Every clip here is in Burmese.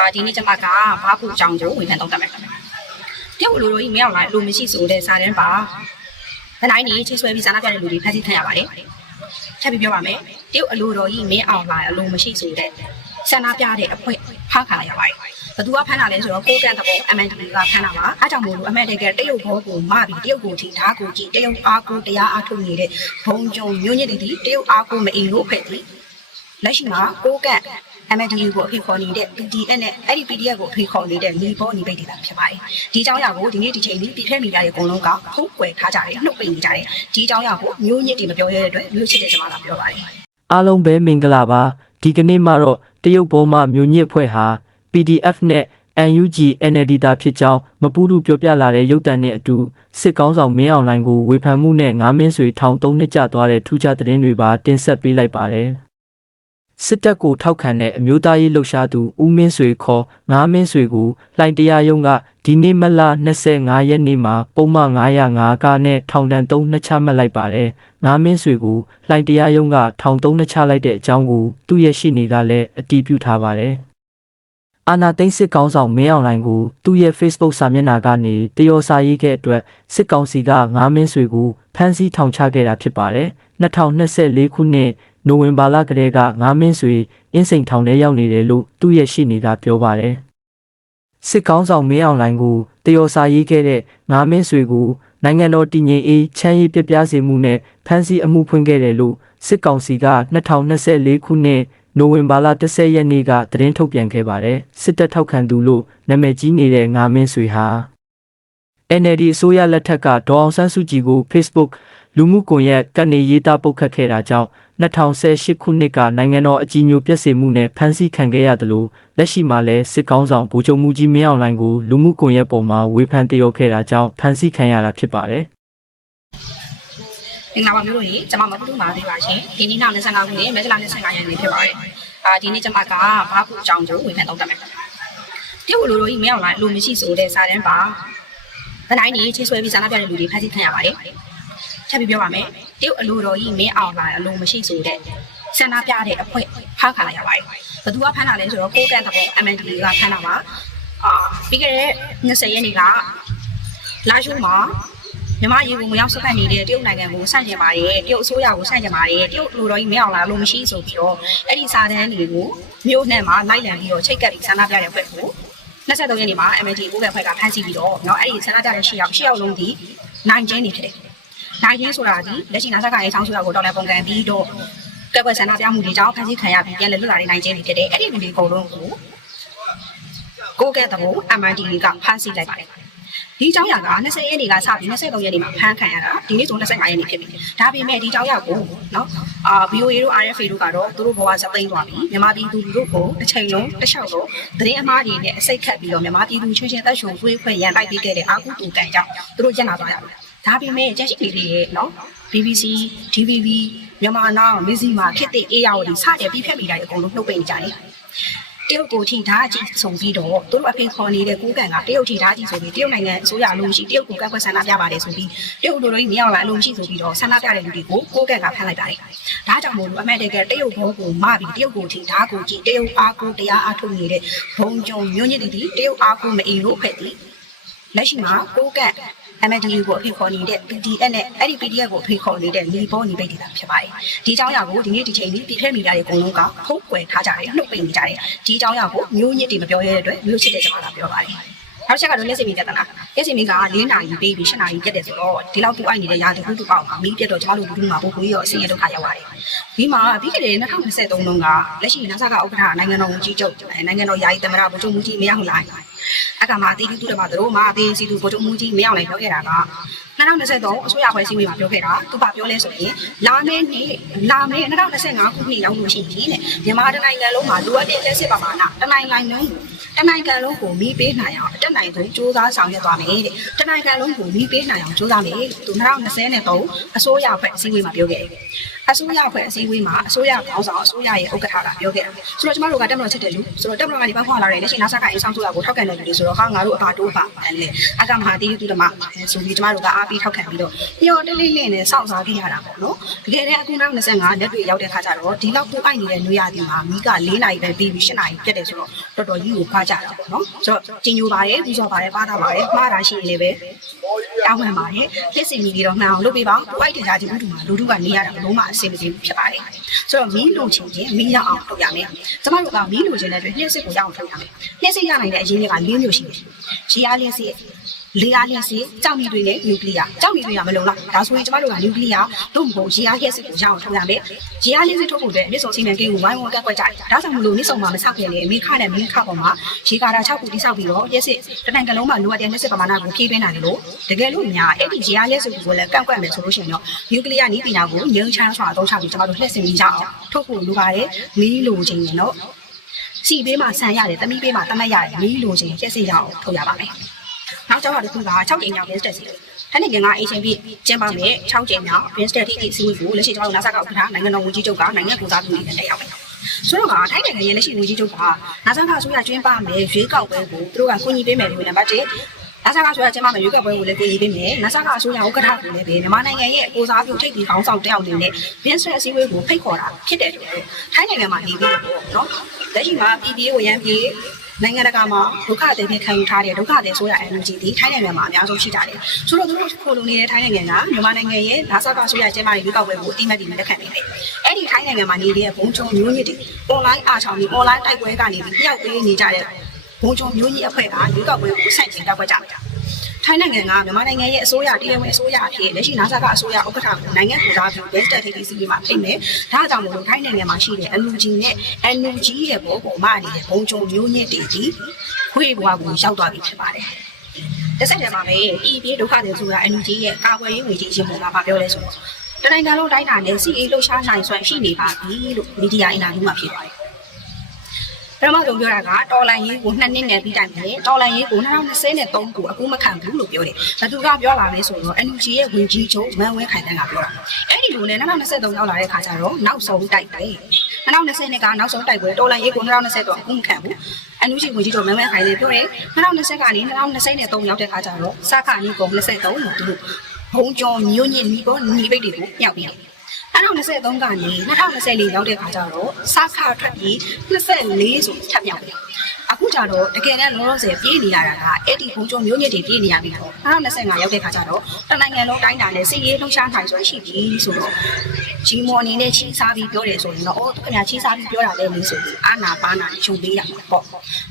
အာဒီနေ့ကျွန်မကဘာကူအကြောင်းကိုဝန်ခံတော့တတ်မယ်တရုတ်လူတို့ကြီးမရောက်လာလို့မရှိဆိုတဲ့စာတန်းပါဘယ်နိုင်နေချိဆွဲပြီးစာနာပြတဲ့လူတွေဖမ်းဆီးခံရပါတယ်ချက်ပြီးပြောပါမယ်တရုတ်အလိုတော်ကြီးမင်းအောင်လာအလိုမရှိဆိုတဲ့ဆန္ဒပြတဲ့အဖွဲ့ဖမ်းခံရပါတယ်ဘသူကဖမ်းတာလဲဆိုတော့ကိုကန့်တဘော MND ကဖမ်းတာပါအားကြောင့်မို့လို့အမှန်တကယ်တရုတ်ဘောကိုမပြီးတရုတ်ကိုထိဓာတ်ကိုကြည့်တရုတ်အားကိုတရားအားထုတ်နေတဲ့ဘုံကြုံမျိုးညစ်တွေဒီတရုတ်အားကိုမအိမ်လို့ဖက်သည်လက်ရှိမှာကိုကန့် MNDU ကိုအဖေခေါ်နေတဲ့ PDF နဲ့အဲ့ဒီ PDF ကိုအဖေခေါ်နေတဲ့ညီပေါ်ညီပိတ်တွေဖြစ်ပါတယ်။ဒီအကြောင်းအရာကိုဒီနေ့ဒီချိန်นี้ပြည်ဖက်မီဒီယာတွေအကုန်လုံးကဖုံးကွယ်ထားကြတယ်နှုတ်ပိတ်နေကြတယ်။ဒီအကြောင်းအရာကိုမျိုးညစ်တွေမပြောရတဲ့အတွက်မျိုးချစ်တဲ့ကျွန်မလာပြောပါတယ်။အားလုံးပဲမင်္ဂလာပါဒီကနေ့မှာတော့တရုတ်ဘောမှမြို့ညစ်ဖွဲ့ဟာ PDF နဲ့ UNG NLD တာဖြစ်ကြောင်းမပူးတူပြောပြလာတဲ့ရုပ်တံနဲ့အတူစစ်ကောင်းဆောင်မင်းအောင်လှိုင်ကိုဝေဖန်မှုနဲ့ငားမင်းဆွေထောင်သုံးနှစ်ကြာသွားတဲ့ထူးခြားသတင်းတွေပါတင်ဆက်ပေးလိုက်ပါတယ် စစ်တပ်ကိုထောက်ခံတဲ့အမျိုးသားရေးလှုပ်ရှားသူဦးမင်းဆွေခေါ်ငားမင်းဆွေကိုလှိုင်တရားရုံးကဒီနေ့မလ25ရက်နေ့မှာပုံမှန်905ကနဲ့ထောင်ဒဏ်3နှစ်ချမှတ်လိုက်ပါတယ်ငားမင်းဆွေကိုလှိုင်တရားရုံးကထောင်3နှစ်ချလိုက်တဲ့အကြောင်းကိုသူ့ရဲ့ရှိနေကလည်းအတည်ပြုထားပါတယ်အာနာသိန်းစစ်ကောင်းဆောင်မင်းအောင်လှိုင်ကိုသူ့ရဲ့ Facebook စာမျက်နှာကနေတရောစာရေးခဲ့အတွက်စစ်ကောင်စီကငားမင်းဆွေကိုဖမ်းဆီးထောင်ချခဲ့တာဖြစ်ပါတယ်2024ခုနှစ် နိုဝင်ဘာလကတည်းကငားမင်းဆွေအင်းစိန်ထောင်ထဲရောက်နေတယ်လို့သူ့ရဲ့ရှိနေတာပြောပါတယ်စစ်ကောင်းဆောင်မင်းအောင်လှိုင်ကိုတရောစာရေးခဲ့တဲ့ငားမင်းဆွေကိုနိုင်ငံတော်တည်ငြိမ်အေးချမ်းရေးပြပြစေမှုနဲ့ဖမ်းဆီးအမှုဖွင့်ခဲ့တယ်လို့စစ်ကောင်စီက2024ခုနှစ်နိုဝင်ဘာလ10ရက်နေ့ကသတင်းထုတ်ပြန်ခဲ့ပါတယ်စစ်တပ်ထောက်ခံသူလို့နာမည်ကြီးနေတဲ့ငာမင်းဆွေဟာ NLD အစိုးရလက်ထက်ကဒေါအောင်ဆန်းစုကြည်ကို Facebook လူမှုကွန်ရက်ကနေရေးသားပုတ်ခတ်ခဲ့တာကြောင့် 2018ခုနှစ်ကနိုင်ငံတော်အကြီးအကျယ်ပြည့်စုံမှုနဲ့ဖမ်းဆီးခံခဲ့ရတယ်လို့လက်ရှိမှာလည်းစစ်ကောင်းဆောင်ဗိုလ်ချုပ်မှုကြီးမင်းအောင်လှိုင်ကိုလူမှုကွန်ရက်ပေါ်မှာဝေဖန်တရုပ်ခဲ့တာကြောင့်ဖမ်းဆီးခံရတာဖြစ်ပါတယ်မင်္ဂလာပါမျိုးတို့ရေကျွန်မမပတူမာသေးပါရှင်ဒီနေ့နောက်25ခုနှစ်မက်လ25ရက်နေ့ဖြစ်ပါတယ်အာဒီနေ့ကျွန်မကဘာကူအကြောင်းကိုဝန်ခံတော့တတ်မယ်တရုတ်လူတို့ကြီးမရောက်လာလို့မရှိဆိုတဲ့စာတန်းပါဘယ်နိုင်နေချိဆွဲပြီးစာနာပြတဲ့လူတွေဖမ်းဆီးခံရပါတယ် ချက်ပြီးပြောပါမယ်တရုတ်အလိုတော်ကြီးမင်းအောင်လာအလိုမရှိဆိုတဲ့ဆန္ဒပြတဲ့အဖွဲ့ဖမ်းခံရပါတယ်ဘသူကဖမ်းတာလဲဆိုတော့ကိုကန့်တဘော MND ကဖမ်းတာပါအာပြီးခဲ့တဲ့20ရက်နေ့ကလာရှိုးမှာမြန်မာရေကိုမရောက်ဆက်ဖက်နေတဲ့တရုတ်နိုင်ငံကိုဆန့်ကျင်ပါတယ်တရုတ်အစိုးရကိုဆန့်ကျင်ပါတယ်တရုတ်လူတော်ကြီးမရောက်လာလို့မရှိဆိုပြီးတော့အဲ့ဒီစာတန်းတွေကိုမြို့နဲ့မှာလိုက်လံပြီးတော့ချိတ်ကပ်ပြီးဆန္ဒပြတဲ့အဖွဲ့ကို23ရက်နေ့မှာ MND ကိုပဲအဖွဲ့ကဖမ်းဆီးပြီးတော့เนาะအဲ့ဒီဆန္ဒပြတဲ့၈ယောက်၈ယောက်လုံးဒီနိုင်ချင်းနေဖြစ်တယ် နိုင်ချင်းဆိုတာဒီလက်ရှိနာဆက်ကရဲ့ချောင်းဆိုတာကိုတော်လည်းပုံကန်ပြီးတော့ကက်ကွက်ဆန္ဒပြမှုတွေကြောင့်ဖမ်းဆီးခံရပြီးပြန်လည်လွတ်လာတဲ့နိုင်ချင်းတွေဖြစ်တယ်အဲ့ဒီလူတွေအကုန်လုံးကိုကိုကဲ့တဲ့ဘုံ MND ကဖမ်းဆီးလိုက်ပါတယ်ဒီအကြောင်းအရာက20ရက်နေ့ကစပြီး23ရက်နေ့မှာဖမ်းခံရတာဒီနေ့ဆို25ရက်နေ့ဖြစ်ပြီဒါပေမဲ့ဒီအကြောင်းအရာကိုเนาะအာ VOA တို့ RFA တို့ကတော့သူတို့ဘဝစသိမ်းသွားပြီမြန်မာပြည်သူတို့ကိုတစ်ချိန်လုံးတစ်လျှောက်လုံးသတင်းအမှားတွေနဲ့အစိတ်ခတ်ပြီးတော့မြန်မာပြည်သူချင်းချင်းတက်ရှုံသွေးခွဲရန်တိုက်ပေးခဲ့တဲ့အာကုတူကန်ကြောင့်သူတို့ကျန်လာသွားရပြီ ဒါပေမဲ့ကျက်ရှိလေးတွေရဲ့နော် BBC DVB မြန်မာနောက်မင်းစီမှာခက်တဲ့အေးရဝတီစတဲ့ပြီးဖြတ်မိတာတွေအကုန်လုံးနှုတ်ပိတ်နေကြတယ်တရုတ်ကိုထိဓာတ်ကြီးဆုံပြီးတော့သူတို့အဖေခေါ်နေတဲ့ကိုကန်ကတရုတ်ထိဓာတ်ကြီးဆိုပြီးတရုတ်နိုင်ငံအစိုးရလို့ရှိတရုတ်ကိုကန့်ကွက်ဆန္ဒပြပါတယ်ဆိုပြီးတရုတ်တို့လည်းမရအောင်လာအလို့ရှိဆိုပြီးတော့ဆန္ဒပြတဲ့လူတွေကိုကိုကန်ကဖမ်းလိုက်ပါတယ်။ဒါကြောင့်မို့လို့အမတ်တကယ်တရုတ်ဘုံကိုမပြီးတရုတ်ကိုထိဓာတ်ကိုကြီးတရုတ်အားကိုတရားအားထုတ်နေတဲ့ဘုံကြုံညွန့်ညစ်တီတရုတ်အားကိုမအီလို့ဖက်တီလက်ရှိမှာကိုကန် MNDU ကိုအဖေခေါ်နေတဲ့ PDF နဲ့အဲ့ဒီ PDF ကိုအဖေခေါ်နေတဲ့ညီပေါ်ညီပိတ်တွေဖြစ်ပါတယ်။ဒီအကြောင်းအရာကိုဒီနေ့ဒီချိန်นี้ပြည်ဖက်မီဒီယာတွေအကုန်လုံးကဖုံးကွယ်ထားကြတယ်နှုတ်ပိတ်နေကြတယ်။ဒီအကြောင်းအရာကိုမျိုးညစ်တွေမပြောရတဲ့အတွက်မျိုးချစ်တဲ့ကျွန်မလာပြောပါတယ်။နောက်ချက်ကတော့လက်စီမီပြဿနာ။လက်စီမီက၄နာရီပေးပြီး၈နာရီပြတ်တယ်ဆိုတော့ဒီလောက်ပူအိုက်နေတဲ့ရာသီဥတုပေါက်မှာမီးပြတ်တော့ကျွန်တော်တို့လူထုမှာပို့ပို့ရောအဆင်းရဲဒုက္ခရောက်ပါတယ်။ဒီမှာပြီးခဲ့တဲ့2023တုန်းကလက်ရှိနာဆာကဥက္ကဋ္ဌနိုင်ငံတော်ဝန်ကြီးချုပ်နိုင်ငံတော်ယာယီသမ္မတဗိုလ်ချုပ်မှုကြီးမရဟုတ်လား။ အခါမှာအတီးတူတူမှာတို့မှာအသေးစီသူဗိုလ်ချုပ်မှုကြီးမရအောင်လည်းပြောခဲ့တာက2023အစိုးရဖွဲ့စည်းမှုမှာပြောခဲ့တာသူကပြောလဲဆိုရင်လာမယ့်နေ့လာမယ့်2025ခုနှစ်ရောက်လို့ရှိရင်တဲ့မြန်မာတိုင်းနိုင်ငံလုံးမှာလိုအပ်တဲ့လက်စစ်ပမာဏတနိုင်ငံလုံးတနိုင်ငံလုံးကိုမီးပေးနိုင်အောင်အတက်နိုင်ဆုံးစ조사ဆောင်ရွက်သွားမယ်တဲ့တနိုင်ငံလုံးကိုမီးပေးနိုင်အောင်စ조사မယ်လို့သူ2023အစိုးရဖွဲ့စည်းမှုမှာပြောခဲ့တယ် အစိုးရအဖွဲ့အစည်းအဝေးမှာအစိုးရခေါင်းဆောင်အစိုးရရဲ့ဥက္ကဋ္ဌကပြောခဲ့တာဆိုတော့ကျမတို့ကတက်မတော်ချက်တယ်လူဆိုတော့တက်မတော်ကနေပတ်ခွာလာတယ်လက်ရှိနာဆာကအင်ဆောင်ဆိုတာကိုထောက်ခံတဲ့လူတွေဆိုတော့ဟာငါတို့အပါတိုးပါအဲ့လေအကမဟာတိတုဓမ္မဆိုပြီးကျမတို့ကအား ပေးထောက်ခံပြီးတော့ညော်တလေးလေးနဲ့စောင့်စားခဲ့ရတာပေါ့နော်တကယ်တမ်းအခုနောက်25လက်တွေရောက်တဲ့ခါကျတော့ဒီလောက်ကိုအိုက်နေတဲ့နွေရာသီမှာမိက4နာရီပဲပြီးပြီး7နာရီပြတ်တယ်ဆိုတော့တော်တော်ကြီးကိုဖားကြတာပေါ့နော်ဆိုတော့ကြီးညိုပါတယ်ပြီးဆိုပါတယ်ပါတာပါတယ်မှားတာရှိရင်လည်းပဲတောင်းပန်ပါတယ်လက်စီမီကြီးတော့မှန်အောင်လုပ်ပေးပါကိုအိုက်တဲ့ကြားချင်းလူတို့မှာလူတို့ကနေရတာဘလုံးမအဆင်မပြေဘူးဖြစ်ပါတယ်ဆိုတော့မီးလိုချင်ခြင်းမီးရအောင်လုပ်ရမယ်ကျမတို့ကမီးလိုချင်တဲ့အတွက်လျှက်စစ်ကိုရအောင်လုပ်ရမယ်လျှက်စစ်ရနိုင်တဲ့အရင်းတွေက၄မျိုးရှိတယ်ရေအားလျှက်စစ် လေအားလျက်စစ်ကြောက်မီတွေနဲ့နျူကလ িয়ার ကြောက်မီတွေကမလုံလောက်ဒါဆိုရင်ကျမတို့ကနျူကလ িয়ার တို့မဟုတ်ရေအားလျက်စစ်ကိုရအောင်ထုတ်ရမယ်ရေအားလျက်စစ်ထုတ်ဖို့အတွက်မြစ်စောစီမံကိန်းကိုဝိုင်းဝန်းကက်ကွက်ကြတယ်ဒါကြောင့်မလို့မြစ်စောမှာမဆောက်ခင်လေမိခနဲ့မိခပေါ်မှာရေကာတာ6ခုတိဆောက်ပြီးတော့လျက်စစ်တစ်နိုင်ငံလုံးမှာလိုအပ်တဲ့လျက်စစ်ပမာဏကိုဖြည့်ပေးနိုင်တယ်လို့တကယ်လို့များအဲ့ဒီရေအားလျက်စစ်ကိုလည်းကန့်ကွက်မယ်ဆိုလို့ရှိရင်တော့နျူကလ িয়ার နီးပညာကိုငြိမ်းချမ်းစွာအသုံးချပြီးကျမတို့လှည့်စင်ပြီးကြအောင်ထုတ်ဖို့လိုပါတယ်မီးလိုချင်ရင်တော့စီပေးမှာဆန်ရတယ်တမီးပေးမှာတမက်ရတယ်မီးလိုချင်ရက်စစ်ရအောင်ထုတ်ရပါမယ် နောက်ကျောင်းဟာတစ်ခုက6ချိန်မြောက် business တက်စီတယ်။ထက်နေငင်ကအေရှင်ပြီးကျင်းပမယ်6ချိန်မြောက် business တက်တီအစည်းအဝေးကိုလက်ရှိကျွန်တော်တို့ NASA ကဥက္ကဋ္ဌနိုင်ငံတော်ဝန်ကြီးချုပ်ကနိုင်ငံကိုစားပြုနေတဲ့တက်ရောက်မယ်။ဆိုတော့ကထိုင်းနိုင်ငံရဲ့လက်ရှိဝန်ကြီးချုပ်က NASA ကအစိုးရကျင်းပမယ်ရွေးကောက်ပွဲကိုသူတို့ကကူညီပေးမယ်လို့နံပါတ်1 NASA ကအစိုးရကျင်းပမယ်ရွေးကောက်ပွဲကိုလည်းကိုရေးပေးမယ်။ NASA ကအစိုးရဥက္ကဋ္ဌကိုလည်းပဲမြန်မာနိုင်ငံရဲ့ကိုစားပြုထိပ်ပြီးခေါင်းဆောင်တက်ရောက်နေတဲ့ business အစည်းအဝေးကိုဖိတ်ခေါ်တာဖြစ်တယ်လို့ထိုင်းနိုင်ငံမှာနေပြီးတော့နော်လက်ရှိမှာ PDA ကိုရန်ပြေ နိုင်ငံတကာမှာဒုက္ခတွေနဲ့ခံယူထားတဲ့ဒုက္ခတွေဆိုရ energy ဒီထိုင်းနိုင်ငံမှာအများဆုံးရှိကြတယ်။ဆိုတော့သူတို့ခိုလုံနေတဲ့ထိုင်းနိုင်ငံကမြန်မာနိုင်ငံရဲ့နာဆာကဆိုရကျင်းပတဲ့ရွေးကောက်ပွဲကိုအိမ်မက်ပြီးလက်ခံနေတယ်။အဲ့ဒီထိုင်းနိုင်ငံမှာနေတဲ့ဘုံချုံမျိုးညစ်တွေ online အားချောင်းပြီး online တိုက်ပွဲကနေပြီးပြောက်ပေးနေကြတဲ့ဘုံချုံမျိုးညစ်အဖွဲ့ကရွေးကောက်ပွဲကိုဆန့်ကျင်တောက်ွက်ကြတယ်။ ထိုင်းနိုင်ငံကမြန်မာနိုင်ငံရဲ့အစိုးရတရားဝင်အစိုးရအဖြစ်လက်ရှိနာဆာကအစိုးရဥက္ကဋ္ဌကိုနိုင်ငံကိုစားပြီး best strategy စီးပြီးမှဖိတ်မယ်။ဒါကြောင့်မလို့ထိုင်းနိုင်ငံမှာရှိတဲ့ NUG နဲ့ NUG ရဲ့ဘောပေါ်မှာနေတဲ့ဘုံကြုံမျိုးညစ်တွေဒီခွေးဘွားကိုရောက်သွားပြီဖြစ်ပါတယ်။တစ်ဆက်တည်းမှာပဲပြည်ပြည်ဒုက္ခတွေဆိုတာ NUG ရဲ့ကာကွယ်ရေးဝန်ကြီးရှင်ပေါ်မှာပြောလဲဆိုတော့တနိုင်ငံလုံးတိုင်းတာနဲ့ CA လှုပ်ရှားနိုင်စွမ်းရှိနေပါပြီလို့မီဒီယာအင်တာဗျူးမှာဖြစ်ပါတယ်။ ပထမဆုံးပြောတာကတော်လိုင်းရေးကိုနှစ်နှစ်နဲ့ပြီးတိုင်တယ်တော်လိုင်းရေးကို2023ကိုအခုမခံဘူးလို့ပြောတယ်ဘသူကပြောလာလဲဆိုတော့ NUG ရဲ့ဝင်ကြီးချုပ်မန်ဝဲခိုင်တန်းကပြောတာအဲ့ဒီလိုနဲ့2023ရောက်လာတဲ့ခါကျတော့နောက်ဆုံးတိုက်ပဲ2020နှစ်ကနောက်ဆုံးတိုက်ပွဲတော်လိုင်းရေးကို2020တော့အခုမခံဘူးအန်ယူဂျီဝင်ကြီးတို့မန်ဝဲခိုင်လေးပြောတယ်2020ကနေ2023ရောက်တဲ့ခါကျတော့စခါနီကုန်23လို့သူတို့ဘုံကျော်မျိုးညစ်နီးပေါ်နီးပိတ်တွေကိုညှောက်ပြီးတယ် 2023ကနေ2024ရောက်တဲ့ခါကျတော့စခါထွက်ပြီး24ဆိုထပ်မြောက်တယ် အခုကျတော့တကယ်တမ်းလောလောဆယ်ပြေးနေရတာကအဲ့ဒီဘုံကျုံမျိုးညစ်တွေပြေးနေရပြီတော့2025ရောက်တဲ့ခါကျတော့တနိုင်ငံလုံးတိုင်းတာနဲ့စစ်ရေးလှုပ်ရှားနိုင်စွမ်းရှိပြီဆိုတော့ဂျီမော်အနေနဲ့ချီးစားပြီးပြောတယ်ဆိုရင်တော့အော်သူခင်ဗျာချီးစားပြီးပြောတာလည်းလေဆိုပြီးအာနာပါနာနဲ့ခြုံပေးရမှာပေါ့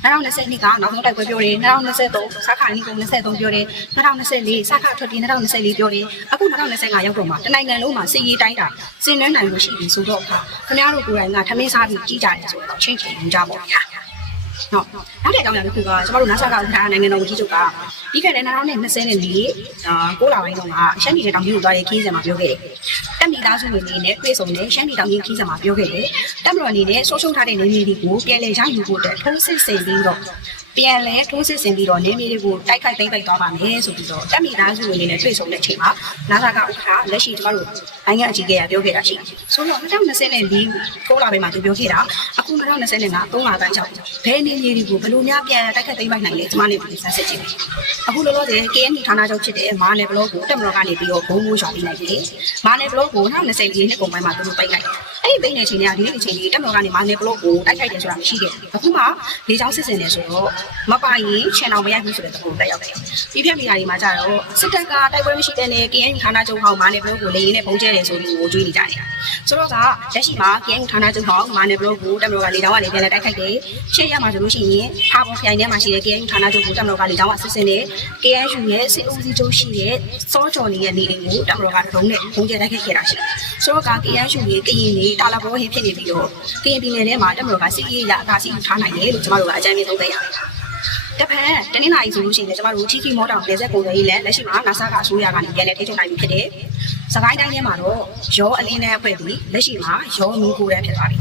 2022ကနောက်ဆုံးတိုက်ပွဲပြောတယ်2023စခါနီကုန်23ပြောတယ်2024စခါထွက်ပြီး2024ပြောတယ်အခု2025ရောက်တော့မှတနိုင်ငံလုံးမှာစစ်ရေးတိုင်းတာစင်နွမ်းနိုင်လို့ရှိပြီဆိုတော့ခါခင်ဗျားတို့ကိုယ်တိုင်ကထမင်းစားပြီးကြီးကြတယ်ဆိုတော့ချင်းချင်းယူကြပါဗျာ ဟုတ်နောက်တဲ့အကြောင်းအရာတစ်ခုကကျမတို့ NASA ကဥက္ကဋ္ဌနိုင်ငံတော်ဝန်ကြီးချုပ်ကပြီးခဲ့တဲ့2024အာ9လပိုင်းတုန်းကရှမ်းပြည်နယ်တောင်ကြီးကိုသွားတဲ့ခီးစဉ်မှာပြောခဲ့တယ်။တက်မီသားစုဝင်တွေနဲ့ပြေဆုံးတဲ့ရှမ်းပြည်တောင်ကြီးခီးစဉ်မှာပြောခဲ့တယ်။တက်မတော်အနေနဲ့ဆိုးရှုံးထားတဲ့နေမြေတွေကိုပြန်လည်ရယူဖို့အတွက်ထုံးစစ်ဆင်ပြီးတော့ ပြန်လဲထိုးစစ်ဆင်ပြီးတော့နေမြေတွေကိုတိုက်ခိုက်သိမ်းပိုက်သွားပါမယ်ဆိုပြီးတော့တက်မီသားစုဝင်တွေနဲ့တွေ့ဆုံတဲ့အချိန်မှာ NASA ကဥက္ကဋ္ဌလက်ရှိကျမတို့နိုင်ငံအကြီးအကဲကပြောခဲ့တာရှိတယ်။ဆိုတော့2024ကိုလာပိုင်းမှာသူပြောခဲ့တာအခု2025 3လပိုင်းကြောင့်ဘယ်နေမြေတွေကိုဘယ်လိုများပြန်တိုက်ခိုက်သိမ်းပိုက်နိုင်လဲကျမနဲ့ပြန်ဆက်စစ်ကြည့်မယ်။အခုလောလောဆယ် KNU ဌာနချုပ်ဖြစ်တဲ့မာနယ်ဘလော့ကိုတက်မတော်ကနေပြီးတော့ဘုံမိုးရွာပေးလိုက်တယ်။မာနယ်ဘလော့ကို2024နှစ်ကုန်ပိုင်းမှာသူတို့ပိတ်လိုက်တယ်။ အဲ့ဒီပိတ်နေချိန်တွေကဒီနေ့အချိန်ကြီးတက်မတော်ကနေမာနယ်ဘလော့ကိုတိုက်ခိုက်တယ်ဆိုတာမရှိခဲ့ဘူး။အခုမှလေချောင်းစစ်စင်နေဆိုတော့မပိုင်ရင် channel မရိုက်ဘူးဆိုတဲ့သဘောတက်ရောက်တယ်။ဒီဖြတ်မိတာတွေမှာကြတော့စစ်တပ်ကတိုက်ပွဲမရှိတဲ့နဲ့ KNU ဌာနချုပ်ဟောင်းမာနယ်ဘလော့ကိုလေရင်နဲ့ပုံကျဲတယ်ဆိုပြီးကိုကြွေးနေကြတယ်။ဆိုတော့ကလက်ရှိမှာ KNU ဌာနချုပ်ဟောင်းမာနယ်ဘလော့ကိုတက်မတော်ကလေချောင်းကနေပြန်လဲတိုက်ခိုက်တယ်။ရှေ့ရမှာဆိုလို့ရှိရင်ဟာပေါ်ခိုင်ထဲမှာရှိတဲ့ KNU ဌာနချုပ်ကိုတက်မတော်ကလေချောင်းကစစ်စင်တယ်။ KNU ရဲ့စစ်ဦးစီးချုပ်ရှိတဲ့စောကျော်နေရဲ့နေအိမ်ကိုတက်မတော်ကဒုံနဲ့ပုံကျဲတိုက်ခိုက်ခဲ့တာရှိတယ်။ဆိုတော့က KNU ရဲ့ကရင်နေတာလာဘောဟင်းဖြစ်နေပြီးတော့ကရင်ပြည်နယ်ထဲမှာတက်မတော်ကစစ်ရေးရအကားစီထားနိုင်တယ်လို့ကျွန်တော်တို့ကအကြမ်းမြင်သုံးသပ်ရတယ်။တဖက်တနင်္လာရီဆိုလို့ရှိရင်ကျမတို့ထီကီမောတောင်ပြည်ဆက်ပုံစံကြီးလည်းလက်ရှိမှာနာဆာကအစိုးရကနေပြန်လည်ထိထုတ်နိုင်ပြီဖြစ်တယ်။စကိုင်းတိုင်းထဲမှာတော့ရောအလင်းတဲ့အဖွဲ့ပြီးလက်ရှိမှာရောမီကိုရန်ဖြစ်သွားပြီ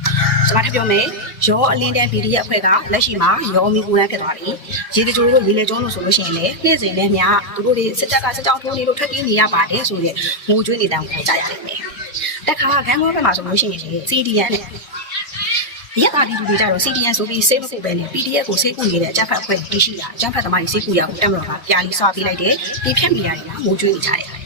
။ကျွန်မထပ်ပြောမယ်ရောအလင်းတဲ့ PDF အဖွဲ့ကလက်ရှိမှာရောမီကိုရန်ဖြစ်သွားပြီ။ရေတကြိုးတို့ရေလေကျုံးတို့ဆိုလို့ရှိရင်လည်းနေ့စဉ်နဲ့များသူတို့တွေစစ်တပ်ကစစ်ကြောင်းထိုးနေလို့ထွက်ပြေးနေရပါတယ်ဆိုရဲငိုကြွေးနေတဲ့အကြောင်းကြားရလိမ့်မယ်။ တက်ခါဂန်မောဘက်မှာဆိုလို့ရှိရင် CDN နဲ့ရက်သားပြည်သူတွေကြတော့ CDN ဆိုပြီးစေးမဖို့ပဲနဲ့ PDF ကိုစေးကူနေတဲ့အကြမ်းဖက်အဖွဲ့တရှိတာအကြမ်းဖက်သမားတွေစေးကူရအောင်တက်မလို့ကပြာလီဆွာပေးလိုက်တယ်ဒီဖြတ်မိတာတွေကမိုးကျွေးနေကြတယ်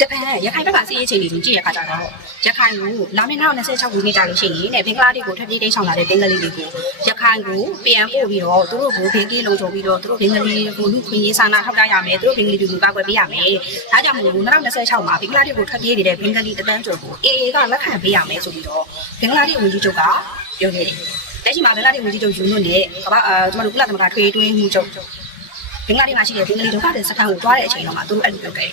တပန်ရခိုင်ဘက်ကစီးရေးချိန်တွေကိုကြည့်ရခါကြတော့ရခိုင်ကိုလာမယ့်နောက်26ခုနှစ်ကြာလို့ရှိရင်နဲ့ဘင်္ဂလားဒေ့ရှ်ကိုထွက်ပြေးတိမ်းဆောင်လာတဲ့ဘင်္ဂလီတွေကိုရခိုင်ကိုပြန်ပို့ပြီးတော့သူတို့ကိုဘင်္ဂလီလုံခြုံပြီးတော့သူတို့ဘင်္ဂလီကိုလူခွင့်ရေးစာနာထောက်ထားရမယ်သူတို့ဘင်္ဂလီတွေကိုကာကွယ်ပေးရမယ်ဒါကြောင့်မလို့2026မှာဘင်္ဂလားဒေ့ရှ်ကိုထွက်ပြေးနေတဲ့ဘင်္ဂလီတသန်းကျော်ကို AA ကလက်ခံပေးရမယ်ဆိုပြီးတော့ဘင်္ဂလားဒေ့ရှ်ဝန်ကြီးချုပ်ကပြောခဲ့တယ်လက်ရှိမှာဘင်္ဂလားဒေ့ရှ်ဝန်ကြီးချုပ်ယူနွတ်နဲ့ကမ္ဘာအာကျွန်တော်တို့ကုလသမဂ္ဂထွေထွေးမှုချုပ်ဘ င်္ဂလားဒေ့ရှ်မှာရှိတဲ့ဘင်္ဂလီဒုက္ခသည်စခန်းကိုတွားတဲ့အချိန်တော့မှသူတို့အဲ့လိုပြောခဲ့တယ်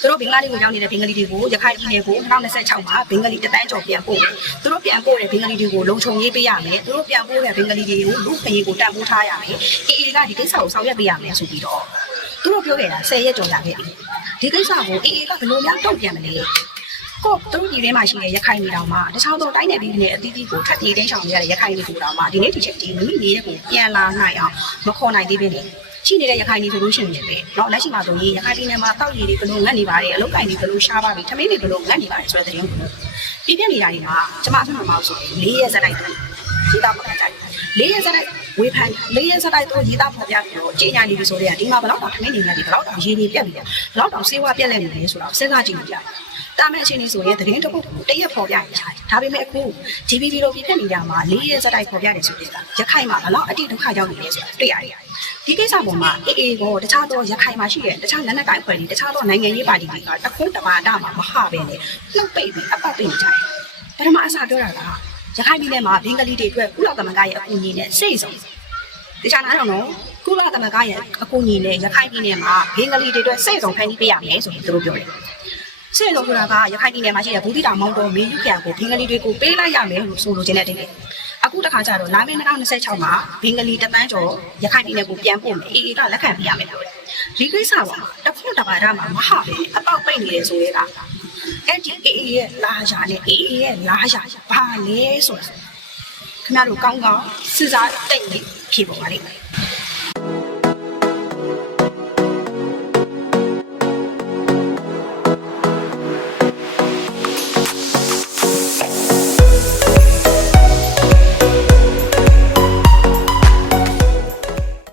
သူတို့ဘင်္ဂလားဒေ့ရှ်ကိုရောက်နေတဲ့ဘင်္ဂလီတွေကိုရခိုင်ပြည်နယ်ကို2026မှာဘင်္ဂလီတသန်းကျော်ပြန်ပို့သူတို့ပြန်ပို့တဲ့ဘင်္ဂလီတွေကိုလုံခြုံရေးပေးရမယ်သူတို့ပြန်ပို့တဲ့ဘင်္ဂလီတွေကိုလူခွင့်ရေးကိုတန်ဖိုးထားရမယ် AA ကဒီကိစ္စကိုဆောင်ရွက်ပေးရမယ်ဆိုပြီးတော့သူတို့ပြောခဲ့တာ10ရက်ကျော်ကြာခဲ့ပြီဒီကိစ္စကို AA ကဘယ်လိုများတုံ့ပြန်မလဲကိုသူတို့ဒီထဲမှာရှိတဲ့ရခိုင်ပြည်တော်မှာတခြားသောတိုင်းနယ်ပြည်နယ်အသီးသီးကိုထပ်ပြေးတင်းဆောင်နေရတဲ့ရခိုင်ပြည်တော်မှာဒီနေ့ဒီချက်ဒီမိမိနေတဲ့ကိုပြန်လာနိုင်အောင်မခေါ်နိုင်သေးပဲလေ ရှိနေတဲ့ရခိုင်ပြည်ဆိုလို့ရှိရင်လည်းเนาะလက်ရှိမှာဆိုရင်ရခိုင်ပြည်နယ်မှာတောက်ရည်တွေဘလို့ငတ်နေပါတယ်အလုပ်ကိုင်တွေဘလို့ရှားပါပြီထမင်းတွေဘလို့ငတ်နေပါတယ်ဆိုတဲ့သတင်းကိုပြပြနေတာတွေမှာကျမအမှန်မှမဟုတ်ဆိုရင်၄ရက်စတိုက်တူရေးသားပေါ်ကြတယ်၄ရက်စတိုက်ဝေဖန်၄ရက်စတိုက်တော့ရေးသားပေါ်ပြပြီးတော့ကြေညာနေပြီဆိုတဲ့ကဒီမှာဘလောက်တောင်ထမင်းတွေငတ်နေဘလောက်တောင်ရေတွေပြက်နေတယ်ဘလောက်တောင်ဆေးဝါးပြက်လက်နေလဲဆိုတော့စဉ်းစားကြည့်ကြတယ် တာမဲ့အချိန်လေးဆိုရင်သတင်းတစ်ခုတရက်ပေါ်ပြနေကြတယ်ဒါပေမဲ့အခု GBB လိုပြည့်နေကြမှာ၄ရက်စတိုက်ပေါ်ပြတယ်ဆိုတဲ့ကရခိုင်မှာဘလောက်အတိဒုက္ခရောက်နေလဲဆိုတာတွေ့ရတယ်ဒီကိစ္စပေါ်မှာအေးအေးကိုတခြားသောရခိုင်မှာရှိတဲ့တခြားလက်နက်ကိုင်အဖွဲ့တွေတခြားသောနိုင်ငံရေးပါတီတွေကတခွန်းတပါဒမှာမဟပဲနဲ့လှုပ်ပိတ်ပြီးအပတ်ပိတ်နေကြတယ်ပထမအစားပြောတာကရခိုင်ပြည်နယ်မှာဘင်္ဂလီတွေအတွက်ကုလသမဂ္ဂရဲ့အကူအညီနဲ့စိတ်ဆုံးတခြားနားတော့နော်ကုလသမဂ္ဂရဲ့အကူအညီနဲ့ရခိုင်ပြည်နယ်မှာဘင်္ဂလီတွေအတွက်စိတ်ဆုံးဖန်တီးပေးရမယ်ဆိုပြီးသူတို့ပြောတယ် စိတ်ဆုံးဆိုတာကရခိုင်ပြည်နယ်မှာရှိတဲ့ဘူးတိတာမောင်တော်မင်းယူပြန်ကိုဘင်္ဂလီတွေကိုပေးလိုက်ရမယ်လို့ဆိုလိုချင်တဲ့အတိတ်အခုတခါကျတော့လာမယ့်2026မှာဘင်္ဂလီတပန်းကျော်ရခိုင်ပြည်နယ်ကိုပြန်ပို့မယ်အေအေကလက်ခံပေးရမယ်ပြောတယ်ဒီကိစ္စပါတခွန်းတပါဒမှာမဟာပဲအပေါက်ပိတ်နေတယ်ဆိုရဲကအဲ့ဒီအေအေရဲ့လာရှာနဲ့အေအေရဲ့လာရှာဘာလဲဆိုတာခင်ဗျားတို့ကောင်းကောင်းစဉ်းစားတိတ်နေဖြေပေါ်ပါလိမ့်မယ်